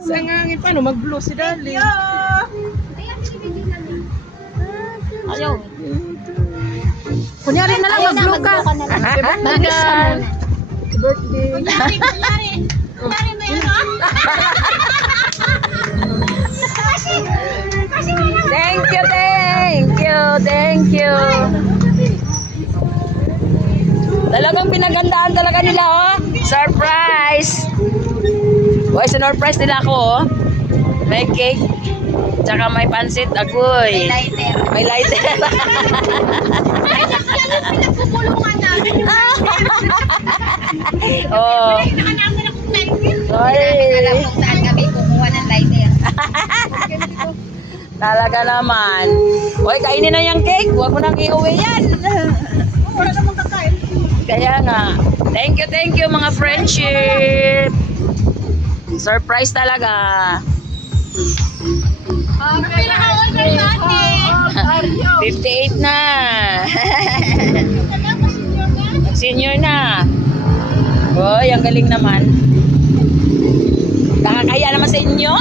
Sa ngangin, paano mag-blue si Darling? Ayaw. Kunyari na lang, mag-blue ka. Happy birthday, guys. Happy birthday. Kunyari mo yan, no? Thank you, thank you, thank you. Talagang pinagandaan talaga nila, oh. Surprise! Boy, surprise nila ako, oh. May cake, tsaka may pansit, agoy. Lighter. May lighter. Ay, yan yung pinagpupulungan namin. Oh. Nakanamin akong lighter. Ay. Alam kung saan kami kukuha ng lighter. Talaga naman. Hoy, kainin na yung cake. Huwag mo nang iuwi yan. Wala namang kakain. Kaya nga. Thank you mga friendship. Surprise talaga. Pinaka-order natin. 58 na. Senior na. Hoy, ang galing naman. Nakakaya naman sa inyo.